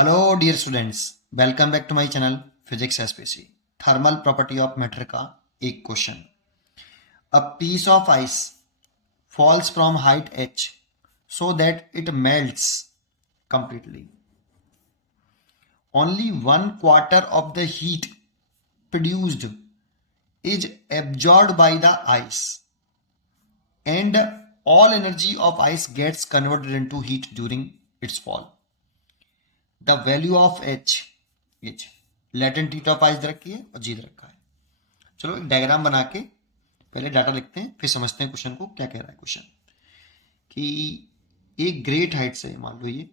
Hello dear students, welcome back to my channel physics SPC. Thermal property of matter का एक question. A piece of ice falls from height h so that it melts completely. Only 1/4 of the heat produced is absorbed by the ice, and all energy of ice gets converted into heat during its fall. The value of H latent heat of ice दे रखी है और जी दे रखा है। चलो एक diagram बना के पहले डाटा लिखते हैं, फिर समझते हैं क्वेश्चन को क्या कह रहा है। क्वेश्चन कि एक ग्रेट हाइट से मान लो ये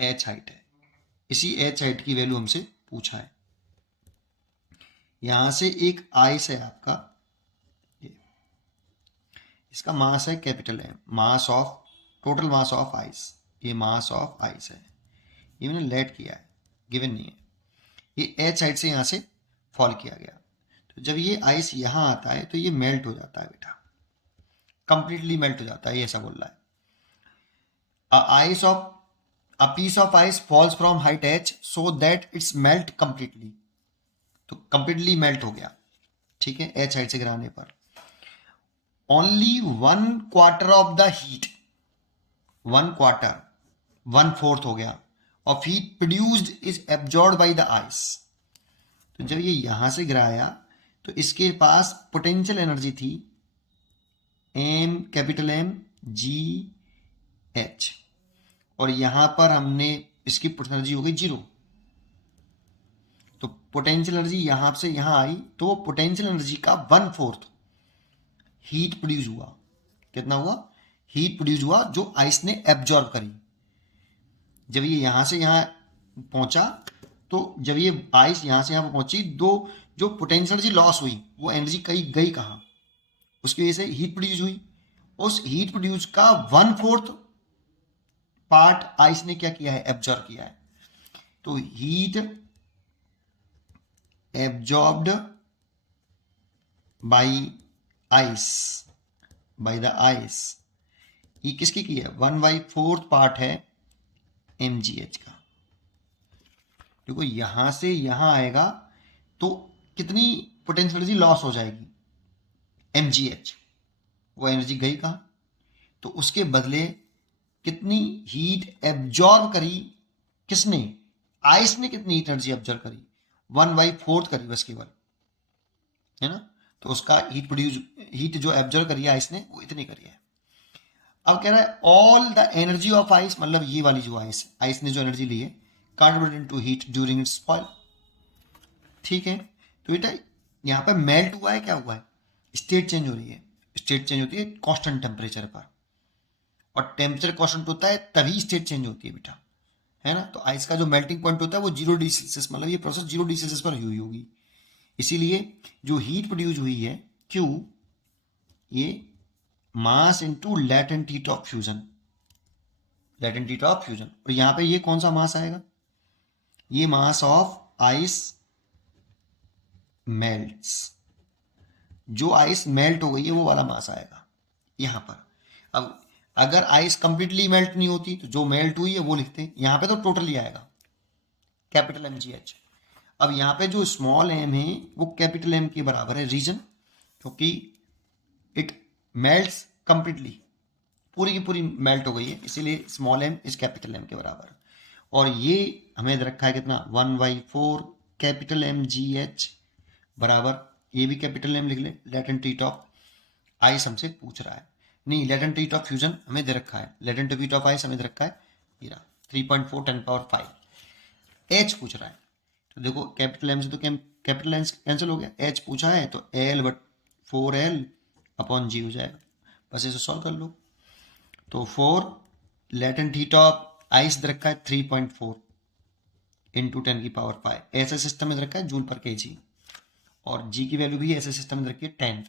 एच हाइट है, इसी एच हाइट की वैल्यू हमसे पूछा है। यहां से एक आइस है आपका, ये इसका मास है कैपिटल है, mass of total mass of ice, ये मास ऑफ आइस है, ये मैंने लेट किया है, गिवन नहीं है। ये एच साइड से यहाँ से फॉल किया गया, तो जब ये आइस यहाँ आता है तो ये मेल्ट हो जाता है बेटा, कंप्लीटली मेल्ट हो जाता है, ये ऐसा बोल रहा है। A piece of ice falls from height H so that it's melt completely, तो कंप्लीटली मेल्ट हो गया, ठीक है, एच हाइट से गिराने पर। ओनली 1/4 ऑफ द हीट, 1/4 1/4 हो गया, of heat produced is absorb by the ice. तो जब ये यहां से गिराया तो इसके पास पोटेंशियल एनर्जी थी M, capital M G H, और यहां पर हमने इसकी एनर्जी हो गई 0। तो पोटेंशियल एनर्जी यहां से यहां आई तो पोटेंशियल एनर्जी का 1/4 हीट प्रोड्यूस हुआ। कितना हुआ? हीट प्रोड्यूस हुआ जो आइस ने एब्जॉर्ब करी। जब ये यहां से यहां पहुंचा तो जब ये आइस यहां से यहां पहुंची, दो जो पोटेंशियल एनर्जी लॉस हुई वो एनर्जी कहीं गई कहाँ? उसकी वजह से हीट प्रोड्यूस हुई। उस हीट प्रोड्यूस का 1/4 पार्ट आइस ने क्या किया है? एब्जॉर्ब किया है। तो heat absorbed bye ice, bye the ice, ये किसकी की है? 1/4 पार्ट है mgh का। देखो यहां से यहां आएगा तो कितनी पोटेंशियल एनर्जी लॉस हो जाएगी? mgh, वो एनर्जी गई कहां? तो उसके बदले कितनी हीट एब्जॉर्ब करी किसने? आइस ने कितनी हीट एनर्जी एब्जॉर्ब करी? 1/4 करी बस केवल, है ना। तो उसका हीट प्रोड्यूस, हीट जो एब्जॉर्ब करी है आइस ने वो इतनी करी है। अब कह रहा है all the energy of ice, मतलब ये वाली जो आइस, आइस ने जो एनर्जी ली है, converted into heat during its fall. ठीक है, तो बेटा यहाँ पे मेल्ट हुआ है, क्या हुआ है? स्टेट चेंज हो रही है। स्टेट चेंज होती है कांस्टेंट टेम्परेचर पर, और टेम्परेचर कांस्टेंट होता है तभी स्टेट चेंज होती है बेटा, है ना। तो आइस का जो मेल्टिंग पॉइंट होता है वो 0 डिग्री सेल्सियस, मतलब ये प्रोसेस 0 डिग्री सेल्सियस पर हुई होगी। इसीलिए जो हीट प्रोड्यूस हुई है, क्यों? ये mass into latent heat of fusion, latent heat of fusion. और यहां पे ये कौन सा मास आएगा? ये मास ऑफ आइस मेल्ट्स, जो आइस मेल्ट हो गई है वो वाला मास आएगा यहां पर। अब अगर आइस कंप्लीटली मेल्ट नहीं होती तो जो मेल्ट हुई है वो लिखते हैं, यहां पे तो टोटली आएगा कैपिटल mgh। अब यहाँ पे जो स्मॉल एम है वो कैपिटल एम के बराबर है, रीजन क्योंकि इट मेल्ट्स कंप्लीटली, पूरी की पूरी मेल्ट हो गई है, इसीलिए small M is capital M के बराबर। और ये हमें रखा है कितना? 1/4 कैपिटल एम जी एच बराबर, ये भी कैपिटल एम लिख ले। लेटेंट हीट ऑफ आइस हमसे पूछ रहा है, नहीं लेटेंट हीट ऑफ फ्यूजन हमें दे रखा है, लेटेंट हीट ऑफ आइस हमें दे रखा है ये 3.4 10⁵ एच पूछ रहा है। तो देखो कैपिटल एम से तो कैपिटल एम कैंसिल हो गया, एच पूछा है तो L/4L/g हो जाएगा। बस इसे सॉल्व कर लो। तो 4 लेटेंट हीट ऑफ आइस दे रखा है 3.4 इंटू 10⁵। ऐसे सिस्टम में रखा है जूल पर केजी, और जी की वैल्यू भी ऐसे सिस्टम में रखी है 10,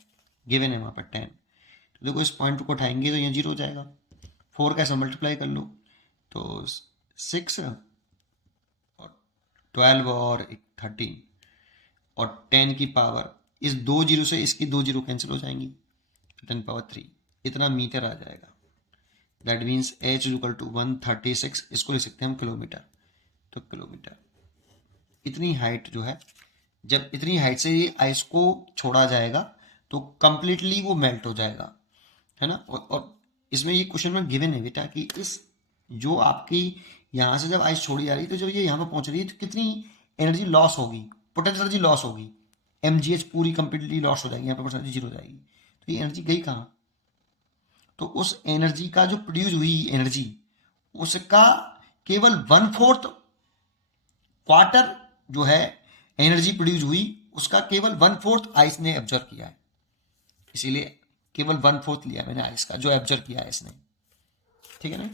गिवन है वहां पर 10। तो देखो इस पॉइंट को उठाएंगे तो यहाँ 0 हो जाएगा। 4 का ऐसा मल्टीप्लाई कर लो तो 6 और 12 और 13 और 10 की पावर, इस 2 जीरो से इसकी 2 जीरो कैंसिल हो जाएंगी, 10⁻³ इतना मीटर आ जाएगा। That means h is equal to 136, इसको लिख सकते हैं हम किलोमीटर। तो किलोमीटर, इतनी हाइट जो है, जब इतनी हाइट से ये आइस को छोड़ा जाएगा तो कंप्लीटली वो मेल्ट हो जाएगा, है ना। और इसमें ये क्वेश्चन में गिवन है बेटा कि इस जो आपकी यहाँ से जब आइस छोड़ी जा रही है तो जब ये यहाँ पर पहुंच रही है तो कितनी एनर्जी लॉस होगी, पोटेंशियल एनर्जी लॉस होगी, mgh पूरी कंप्लीटली लॉस हो जाएगी, यहाँ पे परसेंटेज जीरो हो जाएगी। तो ये एनर्जी गई कहाँ? तो उस एनर्जी का जो प्रोड्यूस हुई एनर्जी, उसका केवल 1/4 क्वार्टर जो है एनर्जी प्रोड्यूस हुई, उसका केवल 1/4 आइस ने एब्जॉर्व किया है। इसीलिए केवल 1/4 लिया मैंने आइस का जो एब्जॉर्व किया है इसने, ठीक है ना।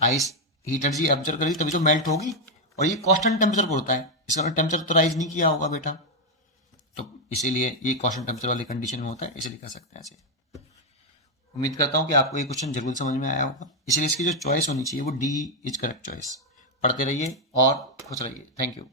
आइस हीट एनर्जी एब्जॉर्व करेगी तभी तो मेल्ट होगी, और ये कांस्टेंट टेम्परेचर पर होता है, इसका टेम्परेचर तो राइज नहीं किया होगा बेटा, तो इसीलिए ये कांस्टेंट टेम्परेचर वाली कंडीशन में होता है, इसीलिए कर सकते हैं ऐसे। उम्मीद करता हूँ कि आपको ये क्वेश्चन जरूर समझ में आया होगा, इसलिए इसकी जो चॉइस होनी चाहिए वो डी इज करेक्ट चॉइस। पढ़ते रहिए और खुश रहिए। Thank you.